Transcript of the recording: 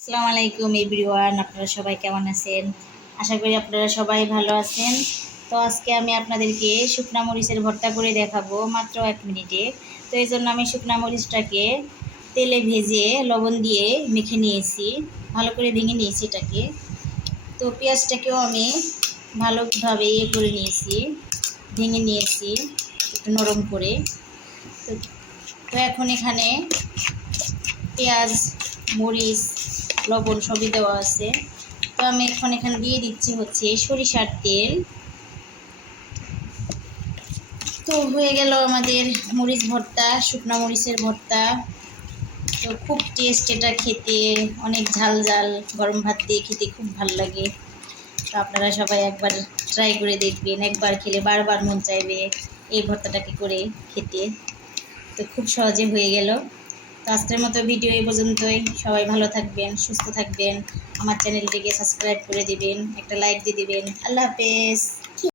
আসসালামু আলাইকুম এভরিওয়ান, আপনারা সবাই কেমন আছেন? আশা করি আপনারা সবাই ভালো আছেন। তো আজকে আমি আপনাদেরকে শুকনা মরিচের ভর্তা করে দেখাবো মাত্র 1 মিনিটে। তো এই জন্য আমি শুকনা মরিচটাকে তেলে ভেজে লবণ দিয়ে মেখে নিয়েছি, ভালো করে ভেঙে নিয়েছি এটাকে। তো পেঁয়াজটাকেও আমি ভালোভাবে করে নিয়েছি, ভেঙে নিয়েছি একটু নরম করে। তো তো এখন এখানে পেঁয়াজ, মরিচ, লবণ সবই দেওয়া আছে। তো আমি এখন এখানে দিয়ে দিচ্ছি হচ্ছে সরিষার তেল। তো হয়ে গেল আমাদের মরিচ ভর্তা, শুকনো মরিচের ভর্তা। তো খুব টেস্ট এটা খেতে, অনেক ঝাল ঝাল, গরম ভাত দিয়ে খেতে খুব ভালো লাগে। তো আপনারা সবাই একবার ট্রাই করে দেখবেন, একবার খেলে বারবার মন চাইবে এই ভর্তাটাকে করে খেতে। তো খুব সহজে হয়ে গেল। তো আজকের মতো ভিডিও এই পর্যন্তই। সবাই ভালো থাকবেন, সুস্থ থাকবেন। আমার চ্যানেলটিকে সাবস্ক্রাইব করে দিবেন, একটা লাইক দিয়ে দিবেন। আল্লাহ হাফেজ।